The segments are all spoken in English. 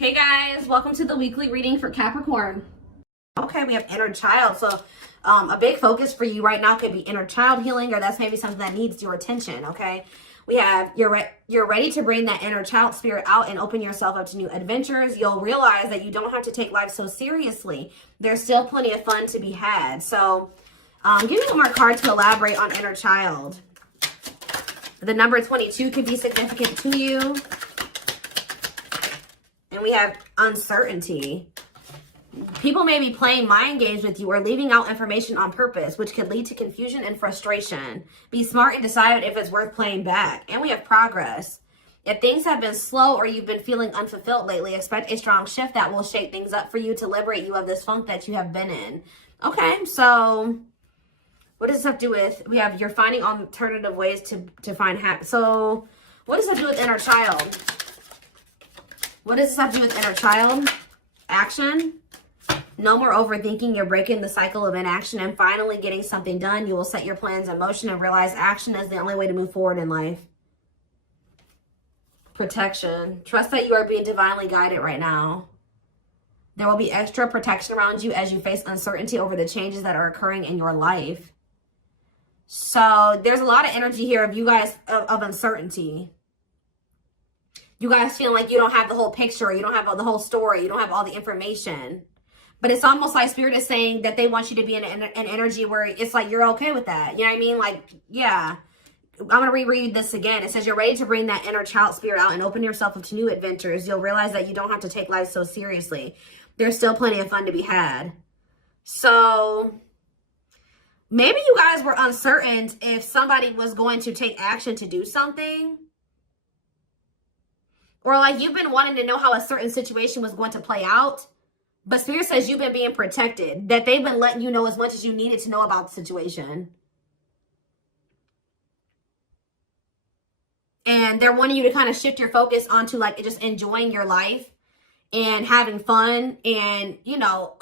Hey guys, welcome to the weekly reading for Capricorn. Okay, we have inner child. So a big focus for you right now could be inner child healing, or that's maybe something that needs your attention, okay? We have you're ready to bring that inner child spirit out and open yourself up to new adventures. You'll realize that you don't have to take life so seriously. There's still plenty of fun to be had. So give me one more card to elaborate on inner child. The number 22 could be significant to you. And we have uncertainty. People may be playing mind games with you or leaving out information on purpose, which could lead to confusion and frustration. Be smart and decide if it's worth playing back. And we have progress. If things have been slow or you've been feeling unfulfilled lately, expect a strong shift that will shake things up for you to liberate you of this funk that you have been in. Okay, so what does this have to do with? We have you're finding alternative ways to find happiness. So what does that do with inner child? What does this have to do with inner child? Action. No more overthinking. You're breaking the cycle of inaction and finally getting something done. You will set your plans in motion and realize action is the only way to move forward in life. Protection. Trust that you are being divinely guided right now. There will be extra protection around you as you face uncertainty over the changes that are occurring in your life. So there's a lot of energy here of you guys of uncertainty. You guys feel like you don't have the whole picture. You don't have the whole story. You don't have all the information. But it's almost like Spirit is saying that they want you to be in an energy where it's like you're okay with that. You know what I mean? Like, yeah. I'm going to reread this again. It says you're ready to bring that inner child spirit out and open yourself up to new adventures. You'll realize that you don't have to take life so seriously. There's still plenty of fun to be had. So maybe you guys were uncertain if somebody was going to take action to do something. Or like you've been wanting to know how a certain situation was going to play out. But Spirit says you've been being protected. That they've been letting you know as much as you needed to know about the situation. And they're wanting you to kind of shift your focus onto like just enjoying your life. And having fun. And, you know,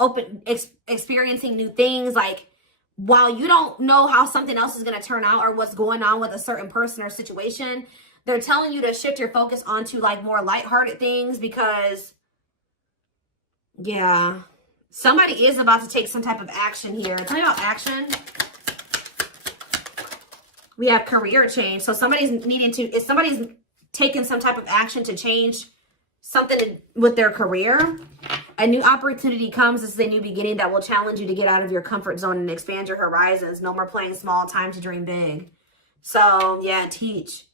experiencing new things. Like while you don't know how something else is going to turn out. Or what's going on with a certain person or situation. They're telling you to shift your focus onto like more lighthearted things because, yeah, somebody is about to take some type of action here. Tell me about action. We have career change. So somebody's if somebody's taking some type of action to change something with their career, a new opportunity comes. This is a new beginning that will challenge you to get out of your comfort zone and expand your horizons. No more playing small, time to dream big. So yeah, teach.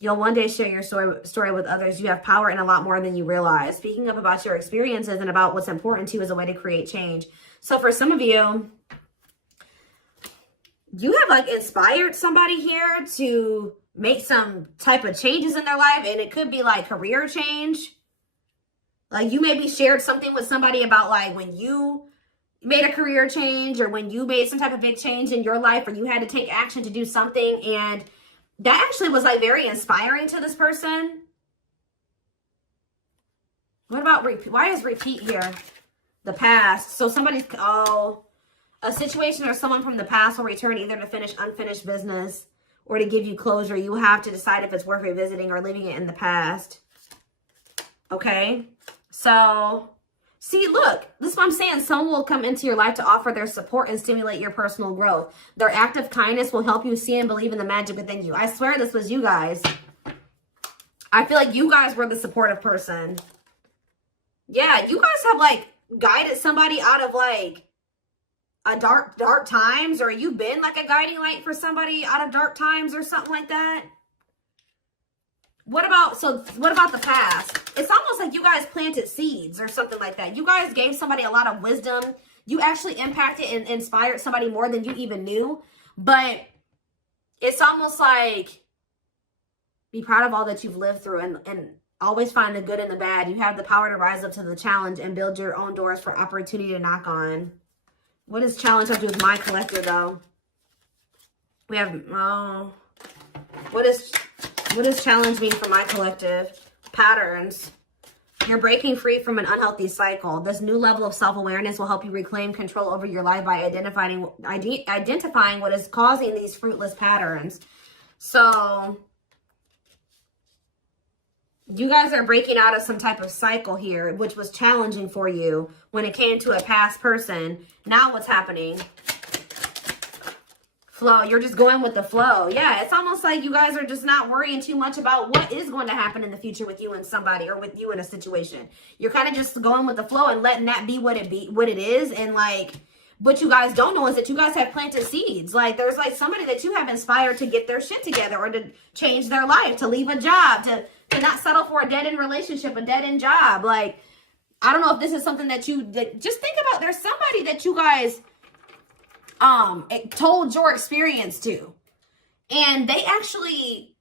You'll one day share your story with others. You have power in a lot more than you realize. Speaking up about your experiences and about what's important to you is a way to create change. So for some of you, you have like inspired somebody here to make some type of changes in their life. And it could be like career change. Like you maybe shared something with somebody about like when you made a career change or when you made some type of big change in your life or you had to take action to do something, and that actually was like very inspiring to this person. What about repeat? Why is repeat here? The past. So somebody's, a situation or someone from the past will return either to finish unfinished business or to give you closure. You have to decide if it's worth revisiting or leaving it in the past. Okay. So see, look, this is what I'm saying. Someone will come into your life to offer their support and stimulate your personal growth. Their act of kindness will help you see and believe in the magic within you. I swear this was you guys. I feel like you guys were the supportive person. Yeah, you guys have like guided somebody out of like a dark times, or you've been like a guiding light for somebody out of dark times or something like that. What about the past? It's almost like you guys planted seeds or something like that. You guys gave somebody a lot of wisdom. You actually impacted and inspired somebody more than you even knew. But it's almost like be proud of all that you've lived through and always find the good and the bad. You have the power to rise up to the challenge and build your own doors for opportunity to knock on. What does challenge have to do with my collective though? We have, what does challenge mean for my collective? Patterns. You're breaking free from an unhealthy cycle. This new level of self-awareness will help you reclaim control over your life by identifying what is causing these fruitless patterns. So You guys are breaking out of some type of cycle here, which was challenging for you when it came to a past person. Now what's happening? Flow. You're just going with the flow. Yeah, it's almost like you guys are just not worrying too much about what is going to happen in the future with you and somebody, or with you in a situation. You're kind of just going with the flow and letting that be what it is. And like, what you guys don't know is that you guys have planted seeds. Like, there's like somebody that you have inspired to get their shit together, or to change their life, to leave a job, to not settle for a dead-end relationship, a dead-end job. Like, I don't know if this is something that you, just think about. There's somebody that you guys told your experience to, and they actually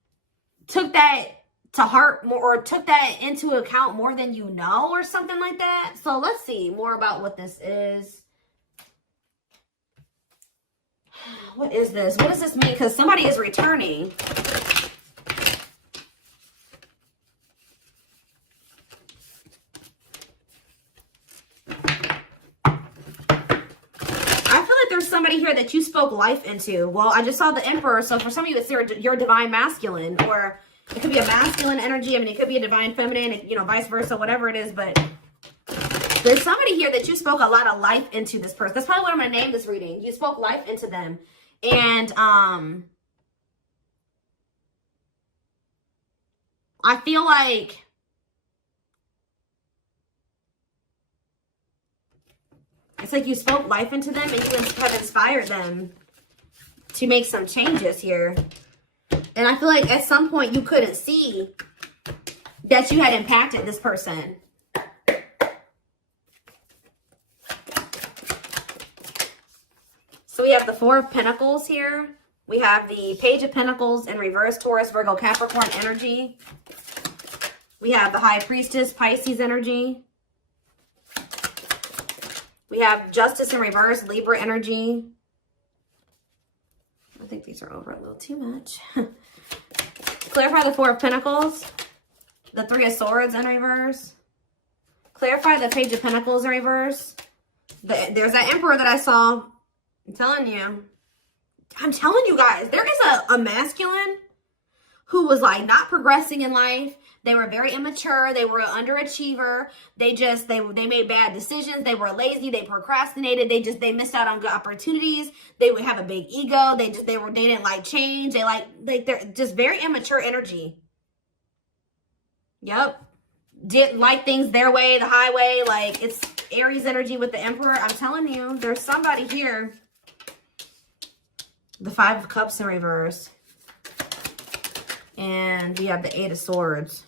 took that to heart more, or took that into account more than you know, or something like that. So let's see more about what this is. What is this? What does this mean? Because somebody is returning. There's somebody here that you spoke life into. Well, I just saw the Emperor, so for some of you, it's your divine masculine, or it could be a masculine energy. I mean, it could be a divine feminine, you know, vice versa, whatever it is. But there's somebody here that you spoke a lot of life into this person. That's probably what I'm going to name this reading. You spoke life into them. And I feel like it's like you spoke life into them, and you have inspired them to make some changes here. And I feel like at some point you couldn't see that you had impacted this person. So we have the Four of Pentacles here. We have the Page of Pentacles in reverse, Taurus, Virgo, Capricorn energy. We have the High Priestess, Pisces energy. We have Justice in reverse, Libra energy. I think these are over a little too much. Clarify the Four of Pentacles. The Three of Swords in reverse. Clarify the Page of Pentacles in reverse. There's that Emperor that I saw. I'm telling you guys, there is a masculine who was like not progressing in life. They were very immature. They were an underachiever. They made bad decisions. They were lazy. They procrastinated. They missed out on good opportunities. They would have a big ego. They didn't like change. They're just very immature energy. Yep. Didn't like things their way, the highway. Like, it's Aries energy with the Emperor. I'm telling you, there's somebody here. The Five of Cups in reverse. And we have the Eight of Swords.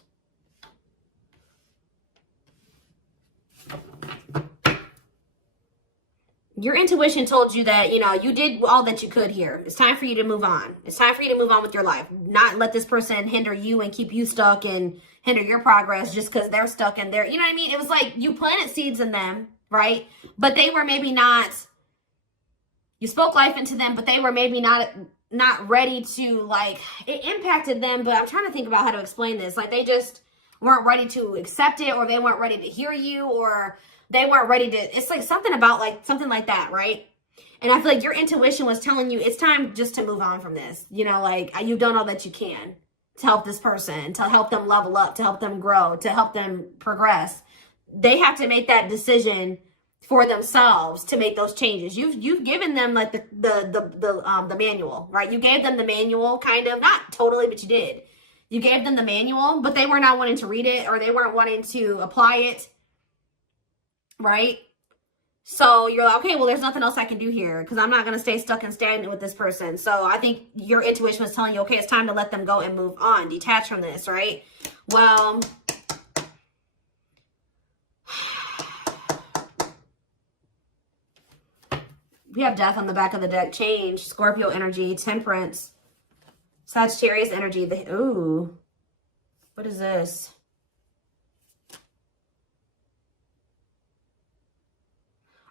Your intuition told you that, you know, you did all that you could here. It's time for you to move on. It's time for you to move on with your life. Not let this person hinder you and keep you stuck and hinder your progress just because they're stuck in there. You know what I mean? It was like you planted seeds in them, right? But they were maybe not, you spoke life into them, but they were maybe not ready to, like, it impacted them. But I'm trying to think about how to explain this. Like, they just weren't ready to accept it, or they weren't ready to hear you, or they weren't ready to, it's like something about like, something like that, right? And I feel like your intuition was telling you it's time just to move on from this. You know, like, you've done all that you can to help this person, to help them level up, to help them grow, to help them progress. They have to make that decision for themselves to make those changes. You've given them like the manual, right? You gave them the manual, kind of, not totally, but you did. You gave them the manual, but they were not wanting to read it, or they weren't wanting to apply it. Right? So you're like, okay, well, there's nothing else I can do here because I'm not going to stay stuck and stagnant with this person. So I think your intuition was telling you, okay, it's time to let them go and move on, detach from this, right? Well, we have Death on the back of the deck, Change, Scorpio energy, Temperance, Sagittarius energy. Ooh, what is this?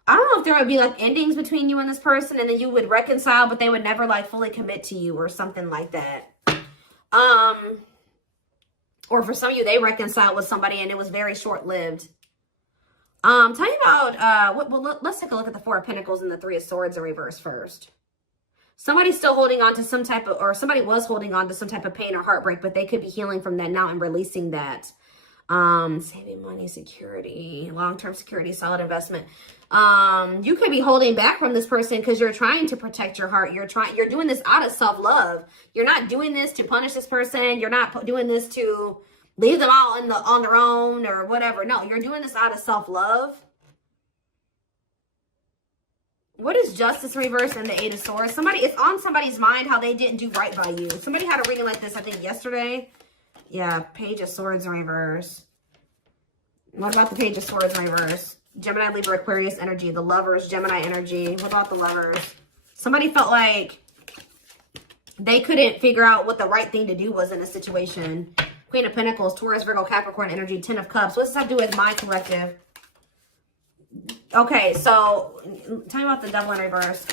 I don't know if there would be like endings between you and this person, and then you would reconcile, but they would never like fully commit to you or something like that. Or for some of you, they reconciled with somebody and it was very short-lived. Tell me about, well, let's take a look at the Four of Pentacles and the Three of Swords in reverse first. Somebody's still holding on to some type of, or somebody was holding on to some type of pain or heartbreak, but they could be healing from that now and releasing that. Saving money, security, long-term security, solid investment. You could be holding back from this person because you're trying to protect your heart. You're doing this out of self-love. You're not doing this to punish this person. You're not doing this to leave them all on their own or whatever. No, you're doing this out of self-love. What is justice reverse and the 8 of swords? It's on somebody's mind how they didn't do right by you. Somebody had a reading like this, I think, yesterday. Yeah, page of swords in reverse. What about the page of swords in reverse? Gemini, Libra, Aquarius energy. The lovers, Gemini energy. What about the lovers? Somebody felt like they couldn't figure out what the right thing to do was in a situation. Queen of Pentacles, Taurus, Virgo, Capricorn energy, 10 of Cups. What does that have to do with my collective? Okay, so tell me about the devil in reverse.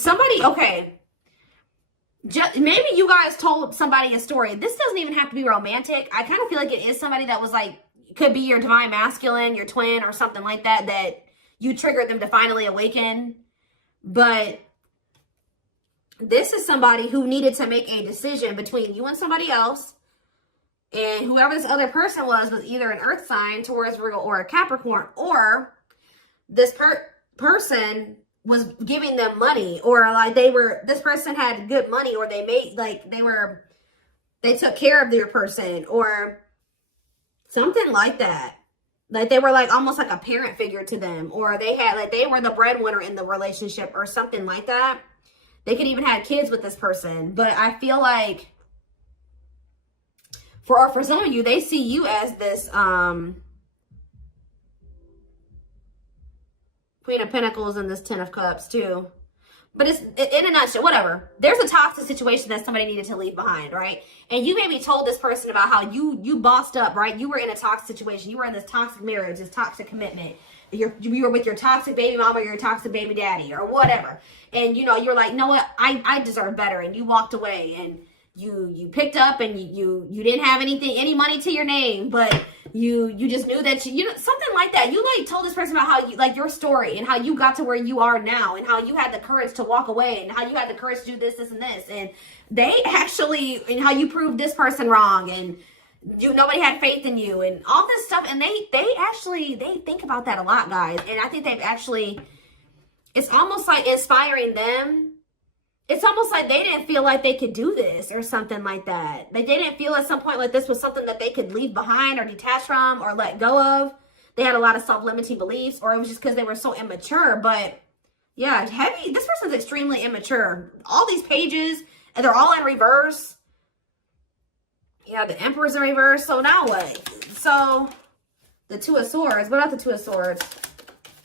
Somebody, okay. Maybe you guys told somebody a story. This doesn't even have to be romantic. I kind of feel like it is somebody that was like, could be your divine masculine, your twin or something like that, that you triggered them to finally awaken. But this is somebody who needed to make a decision between you and somebody else. And whoever this other person was either an earth sign, Taurus, Virgo, or a Capricorn, or this person was giving them money, or like this person had good money, or they made, like they took care of their person, or something like that. Like they were like almost like a parent figure to them, or they were the breadwinner in the relationship or something like that. They could even have kids with this person. But I feel like for some of you, they see you as this Queen of Pentacles and this 10 of Cups too. But it's in a nutshell, whatever. There's a toxic situation that somebody needed to leave behind, right? And you maybe told this person about how you bossed up, right? You were in a toxic situation. You were in this toxic marriage, this toxic commitment. You were with your toxic baby mama or your toxic baby daddy or whatever. And, you know, you're like, no, what? I deserve better. And you walked away and you picked up and you didn't have any money to your name, but you just knew that you know, something like that. You like told this person about how you, like, your story and how you got to where you are now and how you had the courage to walk away and how you had the courage to do this and this. And they actually, and how you proved this person wrong and nobody had faith in you and all this stuff. And they think about that a lot, guys. And I think they've actually, it's almost like inspiring them. It's almost like they didn't feel like they could do this or something like that. Like they didn't feel at some point like this was something that they could leave behind or detach from or let go of. They had a lot of self-limiting beliefs, or it was just because they were so immature. But yeah, heavy. This person's extremely immature. All these pages, and they're all in reverse. Yeah, the Emperor's in reverse. So now what? So the Two of Swords. What about the Two of Swords?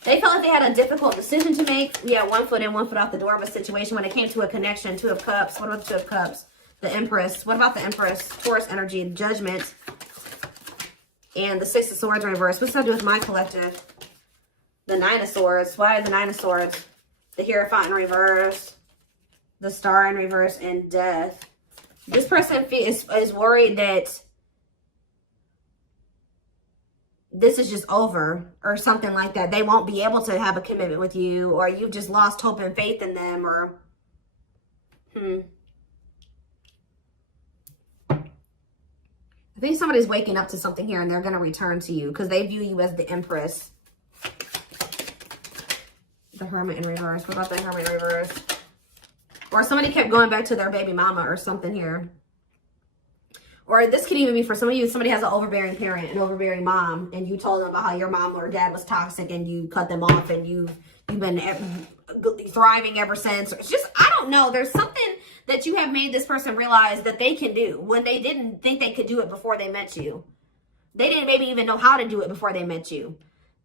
They felt like they had a difficult decision to make. Yeah, 1 foot in, 1 foot out the door of a situation when it came to a connection. 2 of Cups. What about the 2 of Cups? The Empress. What about the Empress? Taurus energy, Judgment. And the 6 of Swords in reverse. What's that do with my collective? The 9 of Swords. Why the 9 of Swords? The Hierophant in reverse. The Star in reverse. And Death. This person is worried that this is just over or something like that. They won't be able to have a commitment with you, or you've just lost hope and faith in them, or I think somebody's waking up to something here and they're going to return to you because they view you as the Empress. The Hermit in reverse. What about the Hermit in reverse? Or somebody kept going back to their baby mama or something here. Or this could even be for some of you, somebody has an overbearing parent, an overbearing mom, and you told them about how your mom or dad was toxic and you cut them off and you've been thriving ever since. It's just, I don't know. There's something that you have made this person realize that they can do when they didn't think they could do it before they met you. They didn't maybe even know how to do it before they met you.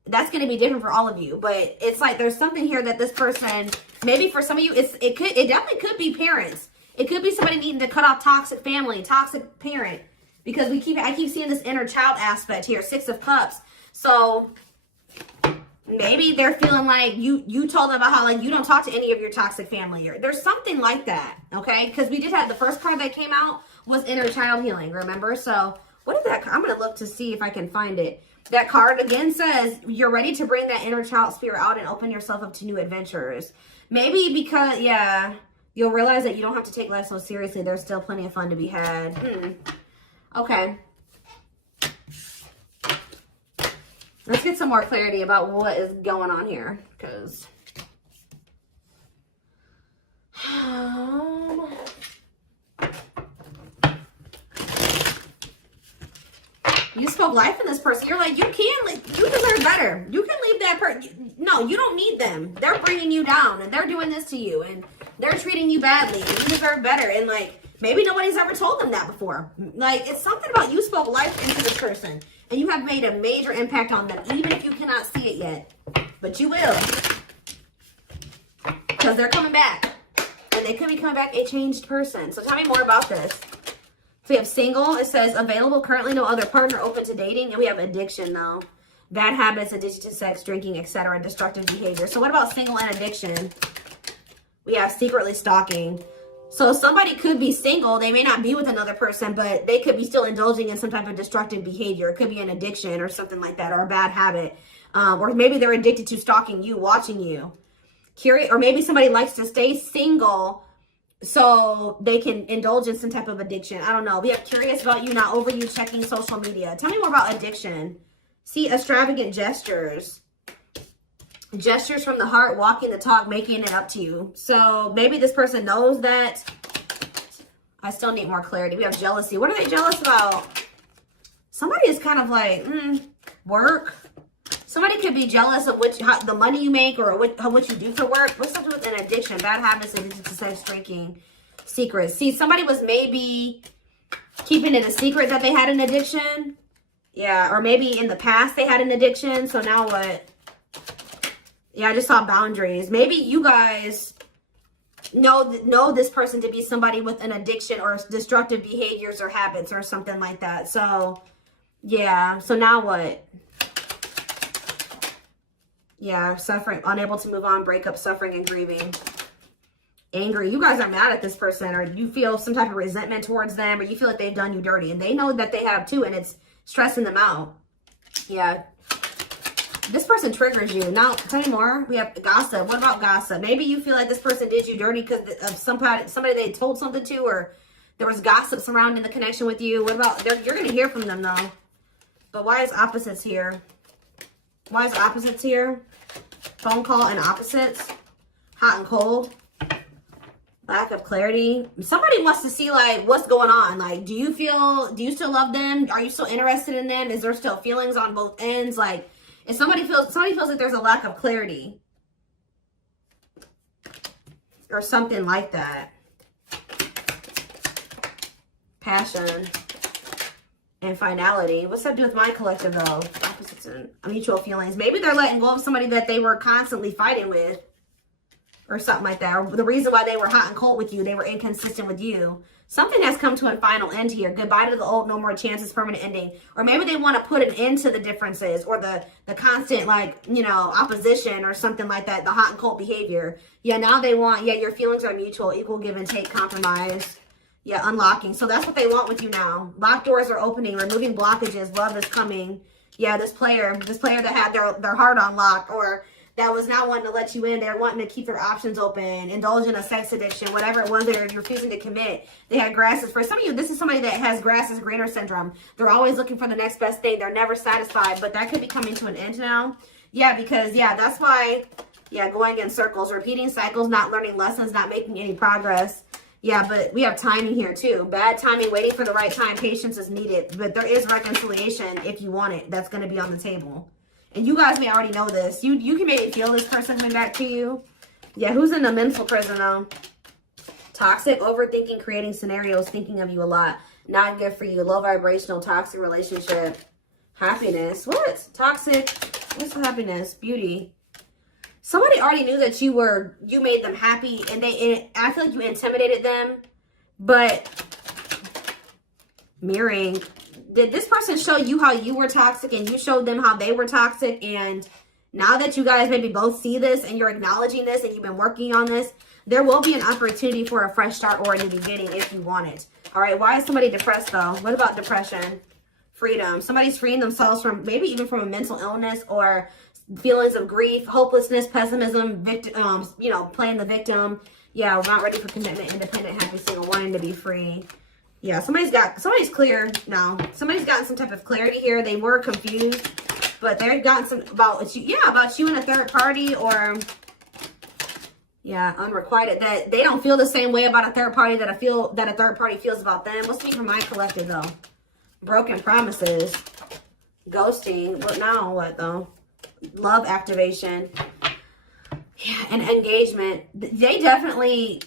That's going to be different for all of you. But it's like there's something here that this person, maybe for some of you, it definitely could be parents. It could be somebody needing to cut off toxic family, toxic parent, because I keep seeing this inner child aspect here, 6 of Cups. So maybe they're feeling like you told them about how like you don't talk to any of your toxic family, or there's something like that, okay? Because we did have the first card that came out was inner child healing, remember? So What is that? I'm going to look to see if I can find it. That card again says you're ready to bring that inner child spirit out and open yourself up to new adventures. Maybe because, yeah, you'll realize that you don't have to take life so seriously. There's still plenty of fun to be had. Okay. Let's get some more clarity about what is going on here. Because... you spoke life in this person. You're like, you deserve better. You can leave that person. No, you don't need them. They're bringing you down and they're doing this to you and they're treating you badly. And you deserve better. And like, maybe nobody's ever told them that before. Like, it's something about you spoke life into this person and you have made a major impact on them, even if you cannot see it yet. But you will. Because they're coming back. And they could be coming back a changed person. So tell me more about this. So we have single. It says available, currently no other partner, open to dating. And we have addiction though. Bad habits, addiction to sex, drinking, etc. Destructive behavior. So what about single and addiction? We have secretly stalking. So somebody could be single. They may not be with another person, but they could be still indulging in some type of destructive behavior. It could be an addiction or something like that, or a bad habit. Or maybe they're addicted to stalking you, watching you. Curious, or maybe somebody likes to stay single so they can indulge in some type of addiction. I don't know. We have curious about you, not over you, checking social media. Tell me more about addiction. See, extravagant gestures. Gestures from the heart, walking the talk, making it up to you. So maybe this person knows that. I still need more clarity. We have jealousy. What are they jealous about? Somebody is kind of like, work. Somebody could be jealous of the money you make or what you do for work. What's up with an addiction? Bad habits, addicted to sex, drinking, secrets. See, somebody was maybe keeping it a secret that they had an addiction. Yeah, or maybe in the past they had an addiction. So now what? Yeah, I just saw boundaries. Maybe you guys know this person to be somebody with an addiction or destructive behaviors or habits or something like that. So, yeah. So now what? Yeah, suffering, unable to move on, breakup, suffering, and grieving. Angry. You guys are mad at this person, or you feel some type of resentment towards them, or you feel like they've done you dirty. And they know that they have too, and it's stressing them out. Yeah. This person triggers you. Now, tell me more. We have gossip. What about gossip? Maybe you feel like this person did you dirty because of somebody they told something to, or there was gossip surrounding the connection with you. What about, you're going to hear from them though. But why is opposites here? Why is opposites here? Phone call and opposites. Hot and cold. Lack of clarity. Somebody wants to see like what's going on. Like, do you still love them? Are you still interested in them? Is there still feelings on both ends? Like, if somebody feels like there's a lack of clarity or something like that. Passion and finality. What's that do with my collective though? Opposites and mutual feelings. Maybe they're letting go of somebody that they were constantly fighting with or something like that. Or the reason why they were hot and cold with you, they were inconsistent with you. Something has come to a final end here. Goodbye to the old, no more chances, permanent ending. Or maybe they want to put an end to the differences or the constant, like, you know, opposition or something like that. The hot and cold behavior. Yeah, now they want, yeah, your feelings are mutual, equal give and take, compromise. Yeah, unlocking. So that's what they want with you now. Locked doors are opening, removing blockages. Love is coming. Yeah, this player that had their heart unlocked, or that was not wanting to let you in. They're wanting to keep their options open, indulge in a sex addiction, whatever it was they're refusing to commit. They had grasses. For some of you, this is somebody that has grass is greener syndrome. They're always looking for the next best thing. They're never satisfied, but that could be coming to an end now. Yeah, because, yeah, that's why, yeah, going in circles, repeating cycles, not learning lessons, not making any progress. Yeah, but we have timing here too. Bad timing, waiting for the right time. Patience is needed. But there is reconciliation if you want it. That's going to be on the table. And you guys may already know this. You can maybe feel this person coming back to you. Yeah, who's in a mental prison though? Toxic, overthinking, creating scenarios, thinking of you a lot. Not good for you. Low vibrational, toxic relationship. Happiness. What? Toxic. What's the happiness? Beauty. Somebody already knew that you made them happy, and I feel like you intimidated them. But mirroring, did this person show you how you were toxic and you showed them how they were toxic? And now that you guys maybe both see this and you're acknowledging this and you've been working on this, there will be an opportunity for a fresh start or a new beginning if you want it. All right, why is somebody depressed though? What about depression? freedom. Somebody's freeing themselves from maybe even from a mental illness or feelings of grief, hopelessness, pessimism, victim, you know, playing the victim. Yeah, we're not ready for commitment, independent, happy, single, wanting to be free. Yeah, somebody's clear now. Somebody's gotten some type of clarity here. They were confused, but they've gotten some about you, yeah, about you and a third party, or yeah, unrequited. That they don't feel the same way about a third party that a third party feels about them. What's me for my collective though? Broken promises, ghosting. What now? What though? Love activation. Yeah, and engagement. They definitely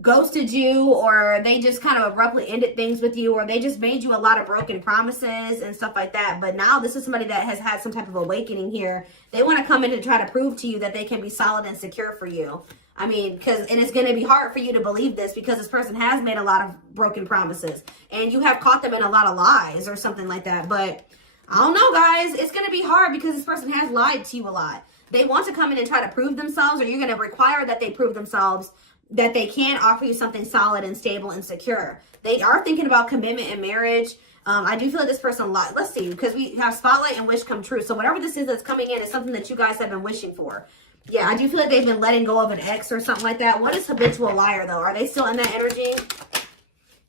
ghosted you, or they just kind of abruptly ended things with you, or they just made you a lot of broken promises and stuff like that. But now this is somebody that has had some type of awakening here. They want to come in and try to prove to you that they can be solid and secure for you. I mean, and it's going to be hard for you to believe this because this person has made a lot of broken promises and you have caught them in a lot of lies or something like that. But I don't know, guys. It's going to be hard because this person has lied to you a lot. They want to come in and try to prove themselves, or you're going to require that they prove themselves that they can offer you something solid and stable and secure. They are thinking about commitment and marriage. I do feel like this person lied. Let's see, because we have spotlight and wish come true. So whatever this is that's coming in is something that you guys have been wishing for. Yeah, I do feel like they've been letting go of an ex or something like that. What is habitual liar, though? Are they still in that energy?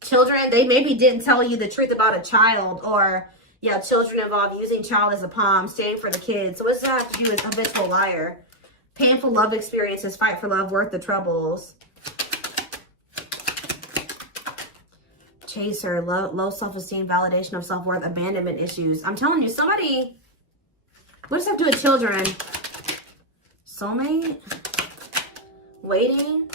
Children, they maybe didn't tell you the truth about a child, or yeah, children involved, using child as a palm, staying for the kids. So what does that have to do with habitual liar? Painful love experiences, fight for love, worth the troubles. Chaser, low self-esteem, validation of self-worth, abandonment issues. I'm telling you, somebody, what does that have to do with children? Soulmate? Waiting?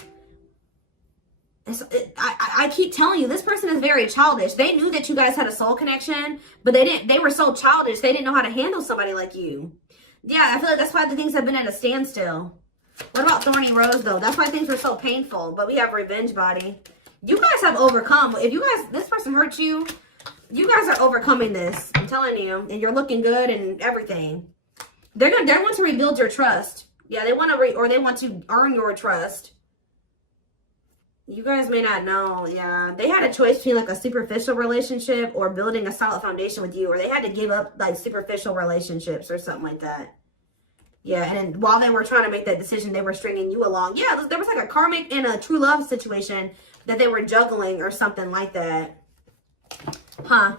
I keep telling you, this person is very childish. They knew that you guys had a soul connection, but they were so childish, they didn't know how to handle somebody like you. Yeah, I feel like that's why the things have been at a standstill. What about Thorny Rose, though? That's why things were so painful, but we have Revenge Body. You guys have overcome. If you guys, this person hurt you, you guys are overcoming this. I'm telling you, and you're looking good and everything. They want to rebuild your trust. Yeah, they want to they want to earn your trust. You guys may not know. Yeah, they had a choice between like a superficial relationship or building a solid foundation with you, or they had to give up like superficial relationships or something like that. Yeah, and then while they were trying to make that decision, they were stringing you along. Yeah, there was like a karmic and a true love situation that they were juggling or something like that. Huh.